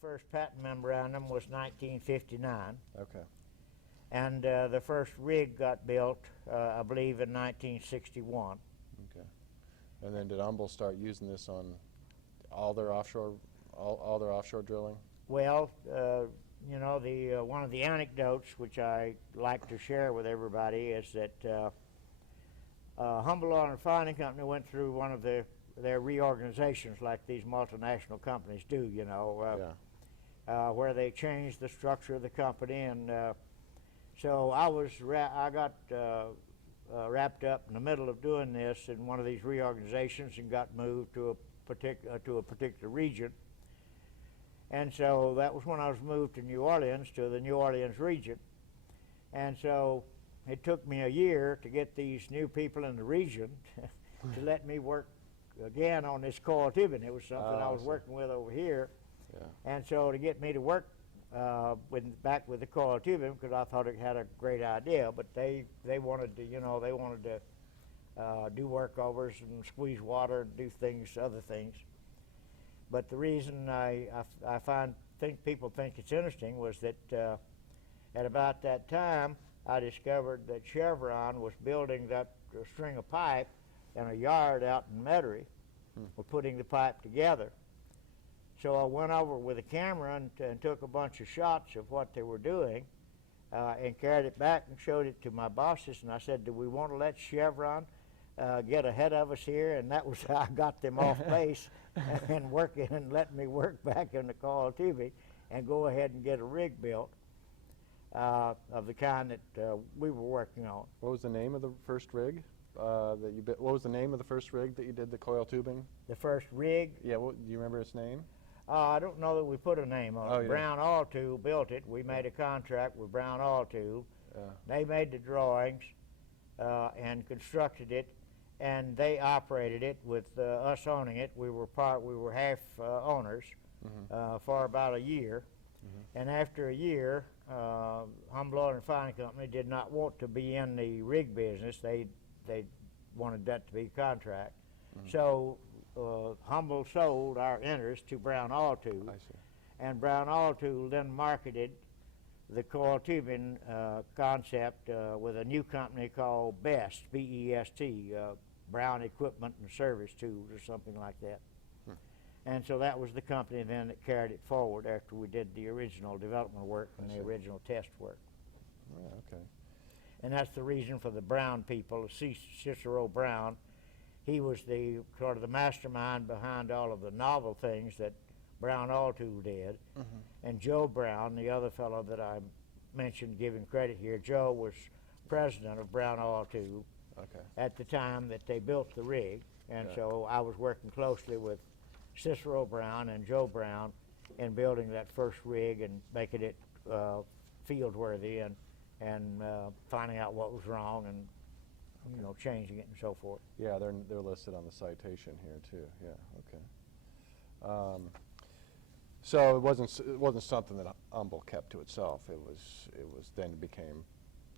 first patent memorandum was 1959, Okay. and the first rig got built, I believe, in 1961. Okay. And then did Humble start using this on all their offshore drilling? Well, you know, one of the anecdotes which I like to share with everybody is that Humble Oil Refining Company went through one of their reorganizations like these multinational companies do, you know, where they changed the structure of the company, and so I got wrapped up in the middle of doing this in one of these reorganizations and got moved to a particular region. And so that was when I was moved to New Orleans, to the New Orleans region. And so it took me a year to get these new people in the region to let me work again on this coil tubing. It was something I was working with over here. Yeah. And so to get me to work back with the coil tubing, because I thought it had a great idea, but they wanted to, you know, they wanted to do workovers and squeeze water and do other things. But the reason I think people think it's interesting was that at about that time I discovered that Chevron was building that string of pipe in a yard out in Metairie. We're putting the pipe together. So I went over with a camera and took a bunch of shots of what they were doing and carried it back and showed it to my bosses, and I said, do we want to let Chevron get ahead of us here? And that was how I got them off base and working and letting me work back in the coil tubing and go ahead and get a rig built of the kind that we were working on. What was the name of the first rig that you built? What was the name of the first rig that you did the coil tubing? The first rig? Yeah. Do you remember its name? I don't know that we put a name on it. Yeah. Brown Oil Tool built it. We made a contract with Brown Oil Tool. They made the drawings and constructed it, and they operated it with us owning it. We were half owners for about a year. And after a year, Humble Oil Refining Company did not want to be in the rig business. They wanted that to be a contract. So Humble sold our interest to Brown Oil Tool. I see. And Brown Oil Tool then marketed the coil tubing concept with a new company called BEST, B-E-S-T, Brown Equipment and Service Tools or something like that. And so that was the company then that carried it forward after we did the original development work and the original test work. Yeah, okay. And that's the reason for the Brown people, Cicero Brown. He was the sort of the mastermind behind all of the novel things that Brown Oil Tool did. And Joe Brown, the other fellow that I mentioned, giving credit here, Joe was president of Brown Oil Tool at the time that they built the rig. And so I was working closely with Cicero Brown and Joe Brown in building that first rig and making it field worthy and finding out what was wrong and you know, changing it and so forth. Yeah, they're listed on the citation here too. Yeah, okay. So it wasn't something that Humble kept to itself. It was then became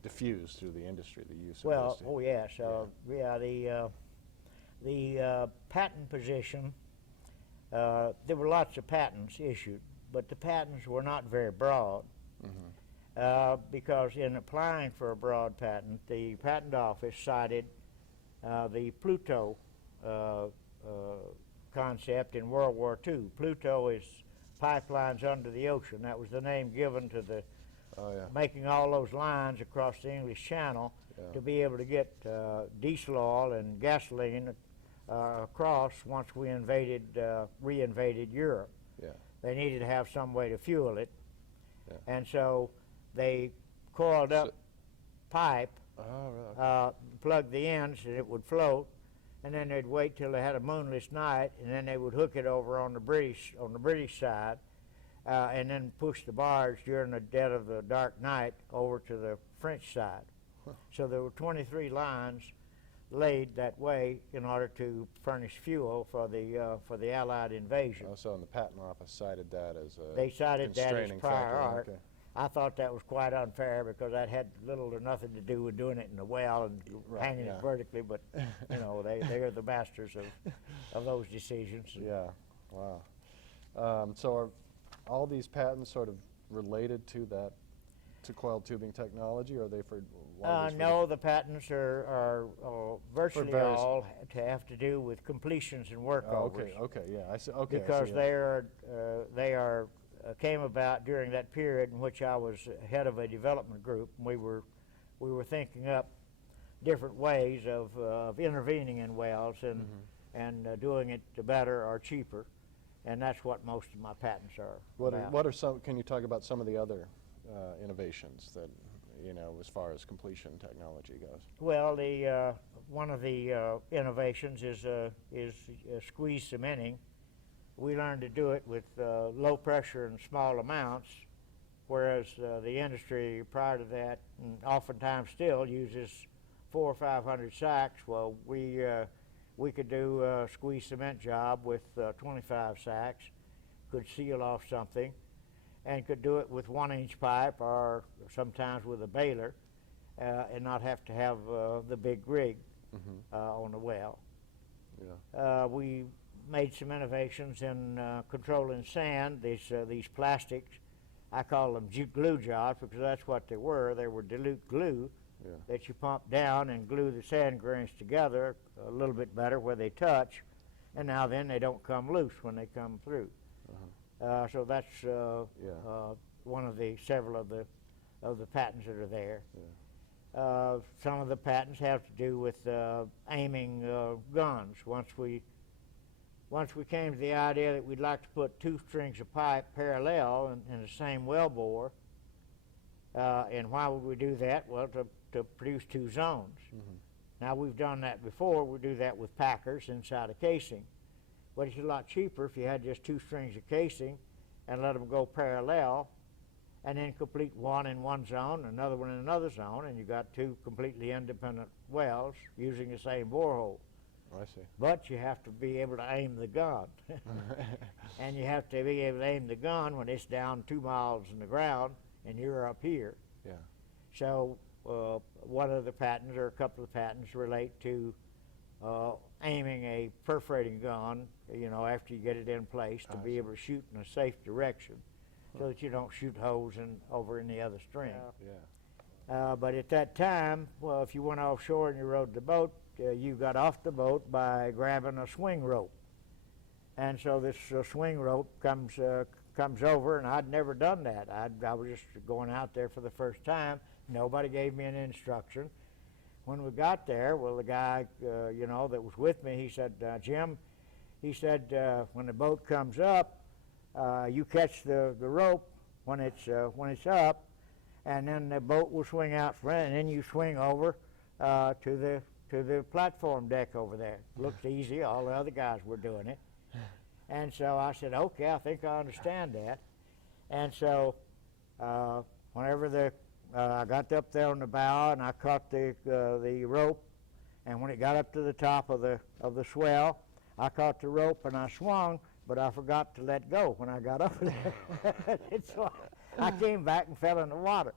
diffused through the industry, the use of this. Oh yeah. So the patent position. There were lots of patents issued, but the patents were not very broad. Because in applying for a broad patent, the patent office cited the Pluto concept in World War II. Pluto is pipelines under the ocean. That was the name given to the making all those lines across the English Channel to be able to get diesel oil and gasoline across once we reinvaded Europe. They needed to have some way to fuel it. And so they coiled up pipe, plugged the ends and it would float, and then they'd wait till they had a moonless night, and then they would hook it over on the British side, and then push the barge during the dead of the dark night over to the French side. So there were 23 lines laid that way in order to furnish fuel for the Allied invasion. So in the patent office cited that as a they cited that as prior art. Okay. I thought that was quite unfair because that had little or nothing to do with doing it in the well and hanging it vertically, but you know, they are the masters of those decisions. Yeah, wow. So all these patents sort of related to that, to coiled tubing technology, or are they for? No, the patents are virtually various- all to have to do with completions and workovers. Okay, yeah, I see, okay. I see, Because yeah. they are came about during that period in which I was head of a development group, and we were thinking up different ways of intervening in wells and doing it better or cheaper, and that's what most of my patents are about. What are some, can you talk about some of the other innovations that, you know, as far as completion technology goes? Well, the one of the innovations is squeeze cementing. We learned to do it with low pressure and small amounts, whereas the industry prior to that, and oftentimes still, uses 400 or 500 sacks. Well, we could do a squeeze cement job with 25 sacks, could seal off something, and could do it with 1-inch pipe or sometimes with a baler, and not have to have the big rig on the well. Yeah. We made some innovations in controlling sand. These plastics, I call them glue jobs because that's what they were. They were dilute glue that you pump down and glue the sand grains together a little bit better where they touch, and now then they don't come loose when they come through. So that's one of the several of the patents that are there. Yeah. Some of the patents have to do with aiming guns. Once we came to the idea that we'd like to put 2 strings of pipe parallel in the same well bore, and why would we do that? Well, to produce 2 zones. Now, we've done that before. We do that with packers inside a casing. But it's a lot cheaper if you had just 2 strings of casing and let them go parallel, and then complete one in one zone, another one in another zone, and you got 2 completely independent wells using the same borehole. I see. But you have to be able to aim the gun. And you have to be able to aim the gun when it's down 2 miles in the ground and you're up here. Yeah. So one of the patents, or a couple of patents, relate to aiming a perforating gun, you know, after you get it in place, to be able to shoot in a safe direction so that you don't shoot holes over in the other string. Yeah. But at that time, well, if you went offshore and you rode the boat, you got off the boat by grabbing a swing rope. And so this swing rope comes over, and I'd never done that. I was just going out there for the first time. Nobody gave me an instruction. When we got there, well, the guy, you know, that was with me, he said, Jim, he said, when the boat comes up, you catch the rope when it's up, and then the boat will swing out front, and then you swing over to the platform deck over there. Looked easy. All the other guys were doing it. And so I said, okay, I think I understand that. And so whenever I got up there on the bow and I caught the rope, and when it got up to the top of the swell, I caught the rope and I swung, but I forgot to let go when I got up there. And so I came back and fell in the water.